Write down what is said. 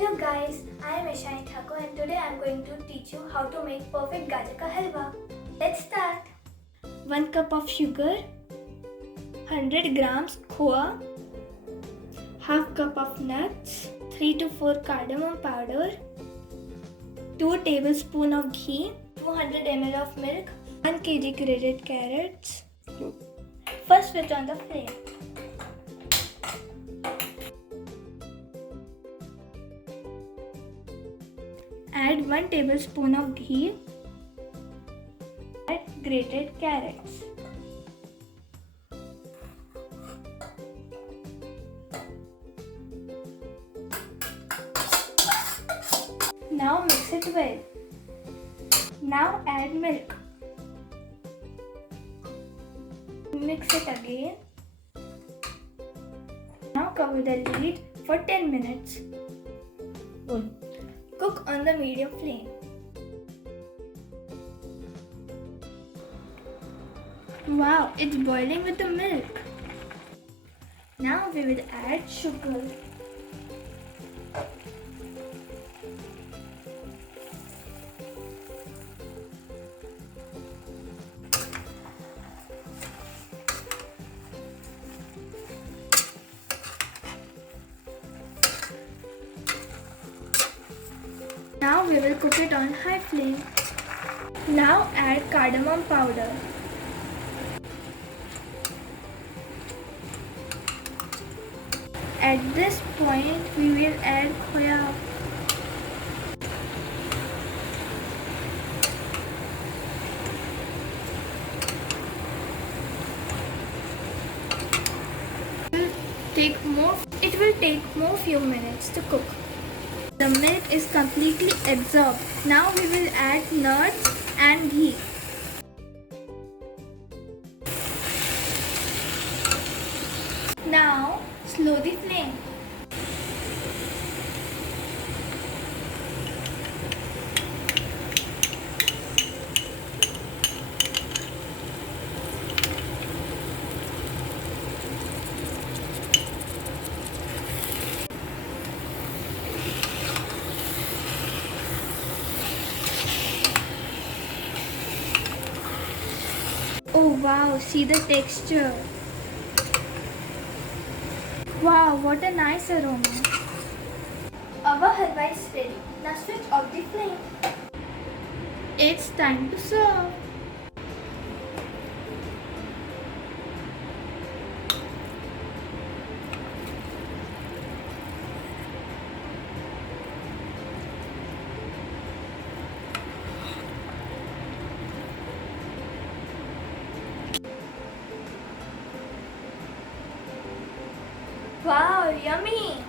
Hello guys, I am Aishani Thakur and today I am going to teach you how to make perfect Gajar ka halwa. Let's start. 1 cup of sugar, 100 grams khoa, half cup of nuts, 3 to 4 cardamom powder, 2 tablespoons of ghee, 200 ml of milk, 1 kg grated carrots. First switch on the flame. Add 1 tablespoon of ghee. Add grated carrots. Now mix it well. Now add milk. Mix it again. Now cover the lid for 10 minutes. Cook on the medium flame. Wow, it's boiling with the milk. Now we will add sugar. Now we will cook it on high flame. Now add cardamom powder. At this point we will add khoya. It will take more few minutes to cook. The milk is completely absorbed. Now we will add nuts and ghee. Now slow the flame. Oh wow, see the texture. Wow, what a nice aroma. Our halwa is ready. Now switch off the flame. It's time to serve. Wow, yummy!